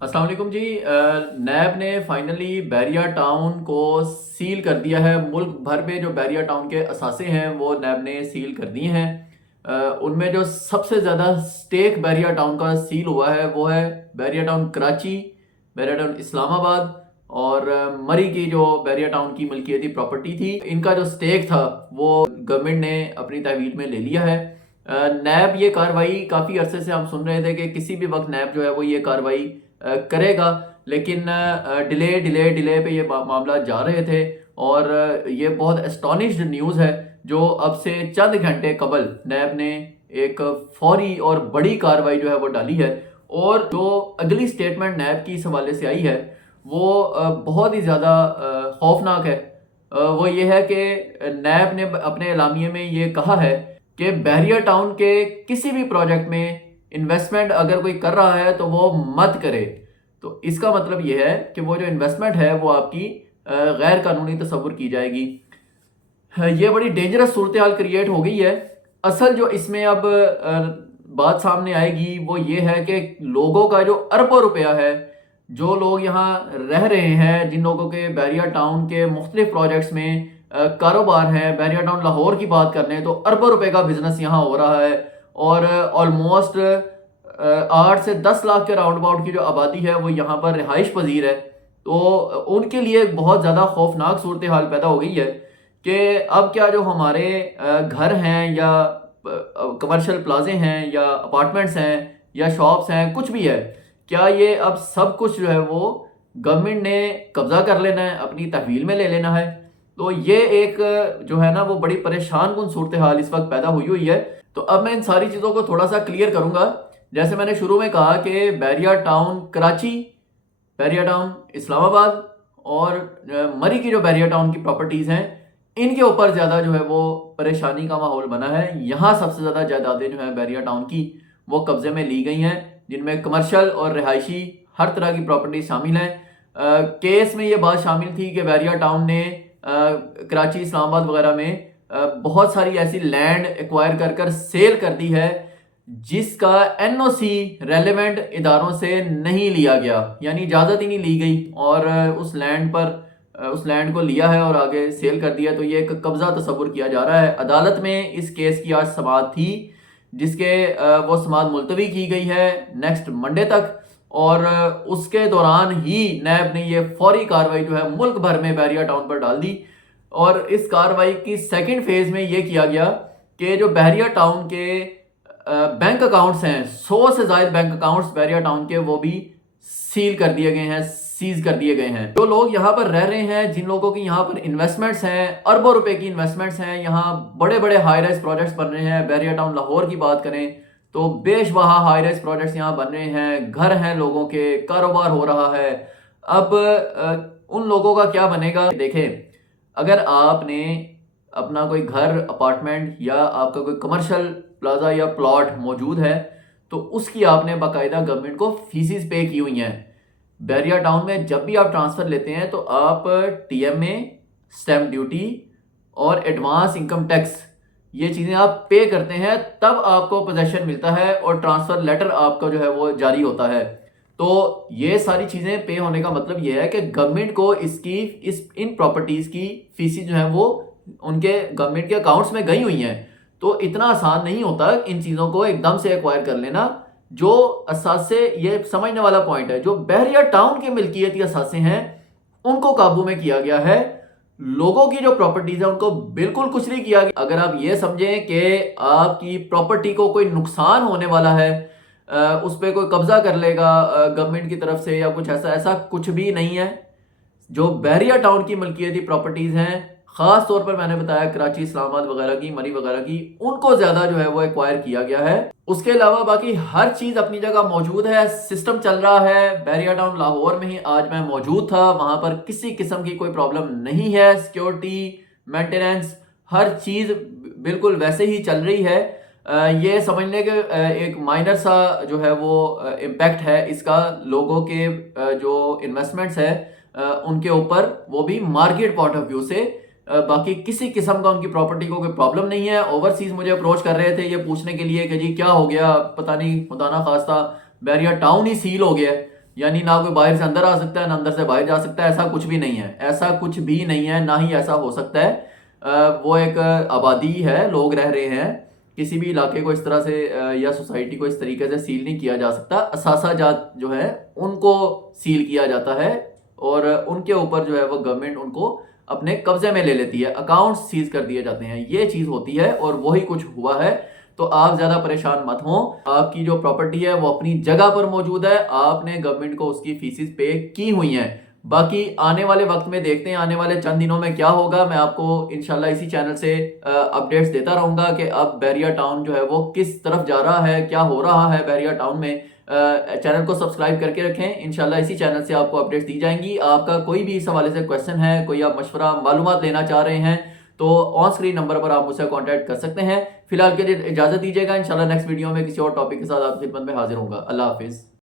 अस्सलाम वालेकुम जी। नैब ने फाइनली बैरिया टाउन को सील कर दिया है। मुल्क भर में जो बैरिया टाउन के असासे हैं वो नैब ने सील कर दिए हैं। उनमें जो सबसे ज़्यादा स्टेक बैरिया टाउन का सील हुआ है वो है बैरिया टाउन कराची, बैरिया टाउन इस्लामाबाद और मरी की जो बैरिया टाउन की मलकियती प्रॉपर्टी थी, इनका जो स्टेक था वो गवर्नमेंट ने अपनी तहवील में ले लिया है। नैब ये कार्रवाई काफ़ी अरसे से हम सुन रहे थे कि किसी भी वक्त नैब जो है वो ये कार्रवाई करेगा, लेकिन डिले पे ये मामला जा रहे थे। और ये बहुत एस्टॉनिश्ड न्यूज़ है जो अब से चंद घंटे कबल नैब ने एक फौरी और बड़ी कार्रवाई जो है वो डाली है। और जो अगली स्टेटमेंट नैब की इस हवाले से आई है वो बहुत ही ज़्यादा खौफनाक है। वो ये है कि नैब ने अपने एलामिये में ये कहा है कि बैरिया टाउन के किसी भी प्रोजेक्ट में इन्वेस्टमेंट अगर कोई कर रहा है तो वो मत करे। तो इसका मतलब ये है कि वो जो इन्वेस्टमेंट है वो आपकी गैर कानूनी तस्वुर की जाएगी। ये बड़ी डेंजरस सूरत हाल क्रिएट हो गई है। असल जो इसमें अब बात सामने आएगी वो ये है कि लोगों का जो अरबों रुपया है, जो लोग यहाँ रह रहे हैं, जिन लोगों के बैरिया टाउन के मुख्तलिफ प्रोजेक्ट्स में कारोबार है, बैरिया टाउन लाहौर की बात कर लें तो अरबों रुपए का बिजनेस यहाँ हो रहा है। और ऑलमोस्ट 8 से 10 लाख के राउंड अबाउट की जो आबादी है वो यहाँ पर रिहाइश पजीर है। तो उनके लिए एक बहुत ज़्यादा खौफनाक सूरत हाल पैदा हो गई है कि अब क्या जो हमारे घर हैं या कमर्शियल प्लाजे हैं या अपार्टमेंट्स हैं या शॉप्स हैं, कुछ भी है, क्या ये अब सब कुछ जो है वो गवर्नमेंट ने कब्जा कर लेना है, अपनी तहवील में ले लेना है। तो ये एक जो है ना वो बड़ी परेशान कुन सूरत हाल इस वक्त पैदा हुई हुई है। तो अब मैं इन सारी चीज़ों को थोड़ा सा क्लियर करूंगा। जैसे मैंने शुरू में कहा कि बैरिया टाउन कराची, बैरिया टाउन इस्लामाबाद और मरी की जो बैरिया टाउन की प्रॉपर्टीज़ हैं, इनके ऊपर ज़्यादा जो है वो परेशानी का माहौल बना है। यहाँ सबसे ज़्यादा जायदादें जो हैं बैरिया टाउन की वो कब्ज़े में ली गई हैं, जिनमें कमर्शियल और रिहायशी हर तरह की प्रॉपर्टी शामिल हैं। केस में ये बात शामिल थी कि बैरिया टाउन ने कराची, इस्लामाबाद वगैरह में बहुत सारी ऐसी लैंड एक्वायर कर कर सेल कर दी है जिसका एनओसी रेलेवेंट इदारों से नहीं लिया गया, यानी इजाज़त ही नहीं ली गई और उस लैंड को लिया है और आगे सेल कर दिया। तो ये एक कब्ज़ा तस्वुर किया जा रहा है। अदालत में इस केस की आज समाअत थी, जिसके वो समाअत मुलतवी की गई है नेक्स्ट मंडे तक। और उसके दौरान ही नैब ने ये फौरी कार्रवाई जो है मुल्क भर में बैरिया टाउन पर डाल दी। और इस कार्रवाई की सेकंड फेज में ये किया गया कि जो बैरिया टाउन के बैंक अकाउंट्स हैं, 100 से ज़ायद बैंक अकाउंट्स बैरिया टाउन के, वो भी सील कर दिए गए हैं, सीज कर दिए गए हैं। जो लोग यहाँ पर रह रहे हैं, जिन लोगों की यहाँ पर इन्वेस्टमेंट्स हैं, अरबों रुपए की इन्वेस्टमेंट्स हैं, यहाँ बड़े बड़े हाई राइज प्रोजेक्ट्स बन रहे हैं। बैरिया टाउन लाहौर की बात करें तो बेशबहा हाई राइज प्रोजेक्ट्स यहाँ बन रहे हैं, घर हैं लोगों के, कारोबार हो रहा है। अब उन लोगों का क्या बनेगा? देखें, अगर आपने अपना कोई घर, अपार्टमेंट या आपका कोई कमर्शियल प्लाजा या प्लॉट मौजूद है तो उसकी आपने बाकायदा गवर्नमेंट को फीसिस पे की हुई हैं। बैरिया टाउन में जब भी आप ट्रांसफ़र लेते हैं तो आप टीएमए, स्टैम्प ड्यूटी और एडवांस इनकम टैक्स, ये चीज़ें आप पे करते हैं, तब आपको पोजेशन मिलता है और ट्रांसफ़र लेटर आपका जो है वो जारी होता है। तो ये सारी चीज़ें पे होने का मतलब ये है कि गवर्नमेंट को इन प्रॉपर्टीज़ की फीसी जो है वो उनके गवर्नमेंट के अकाउंट्स में गई हुई हैं। तो इतना आसान नहीं होता इन चीज़ों को एकदम से एक्वायर कर लेना। जो असासे, ये समझने वाला पॉइंट है, जो बैरिया टाउन के मिल्कियती असासे हैं उनको काबू में किया गया है। लोगों की जो प्रॉपर्टीज है उनको बिल्कुल कुछ नहीं किया गया। अगर आप ये समझें कि आपकी प्रॉपर्टी को कोई नुकसान होने वाला है, उस पर कोई कब्जा कर लेगा गवर्नमेंट की तरफ से या कुछ ऐसा कुछ भी नहीं है। जो बैरिया टाउन की मलकियती प्रॉपर्टीज हैं, खास तौर पर मैंने बताया कराची, इस्लामाबाद वगैरह की, मरी वगैरह की, उनको ज्यादा जो है वो एक्वायर किया गया है। उसके अलावा बाकी हर चीज अपनी जगह मौजूद है, सिस्टम चल रहा है। बैरिया टाउन लाहौर में ही आज मैं मौजूद था, वहां पर किसी किस्म की कोई प्रॉब्लम नहीं है। सिक्योरिटी, मेंटेनेंस, हर चीज बिल्कुल वैसे ही चल रही है। ये समझने के एक माइनर सा जो है वो इम्पैक्ट है इसका लोगों के जो इन्वेस्टमेंट्स है उनके ऊपर, वो भी मार्केट पॉइंट ऑफ व्यू से। बाकी किसी किस्म का उनकी प्रॉपर्टी को कोई प्रॉब्लम नहीं है। ओवरसीज मुझे अप्रोच कर रहे थे ये पूछने के लिए कि जी क्या हो गया, पता नहीं खुदा ना खास्ता बैरिया टाउन ही सील हो गया है। یعنی نہ کوئی باہر سے اندر آ سکتا ہے نہ اندر سے باہر جا سکتا ہے. ایسا کچھ بھی نہیں ہے, ایسا کچھ بھی نہیں ہے, نہ ہی ایسا ہو سکتا ہے. وہ ایک آبادی ہے, لوگ رہ رہے ہیں. کسی بھی علاقے کو اس طرح سے یا سوسائٹی کو اس طریقے سے سیل نہیں کیا جا سکتا. اثاثہ جات جو ہے ان کو سیل کیا جاتا ہے اور ان کے اوپر جو ہے وہ گورنمنٹ ان کو اپنے قبضے میں لے لیتی ہے, اکاؤنٹ سیز کر دیے جاتے ہیں. یہ چیز ہوتی ہے اور وہی کچھ ہوا ہے. تو آپ زیادہ پریشان مت ہوں, آپ کی جو پراپرٹی ہے وہ اپنی جگہ پر موجود ہے, آپ نے گورنمنٹ کو اس کی فیسز پے کی ہوئی ہیں. باقی آنے والے وقت میں دیکھتے ہیں آنے والے چند دنوں میں کیا ہوگا. میں آپ کو انشاءاللہ اسی چینل سے اپڈیٹس دیتا رہوں گا کہ اب بحریہ ٹاؤن جو ہے وہ کس طرف جا رہا ہے, کیا ہو رہا ہے بحریہ ٹاؤن میں. چینل کو سبسکرائب کر کے رکھیں, انشاءاللہ اسی چینل سے آپ کو اپڈیٹس دی جائیں گی. آپ کا کوئی بھی اس حوالے سے کویسچن ہے, کوئی آپ مشورہ معلومات لینا چاہ رہے ہیں تو آن اسکرین نمبر پر آپ مجھ سے کانٹیکٹ کر سکتے ہیں. فی الحال کے لیے اجازت دیجیے گا, انشاءاللہ نیکسٹ ویڈیو میں کسی اور ٹاپک کے ساتھ آپ کی خدمت میں حاضر ہوں گا. اللہ حافظ.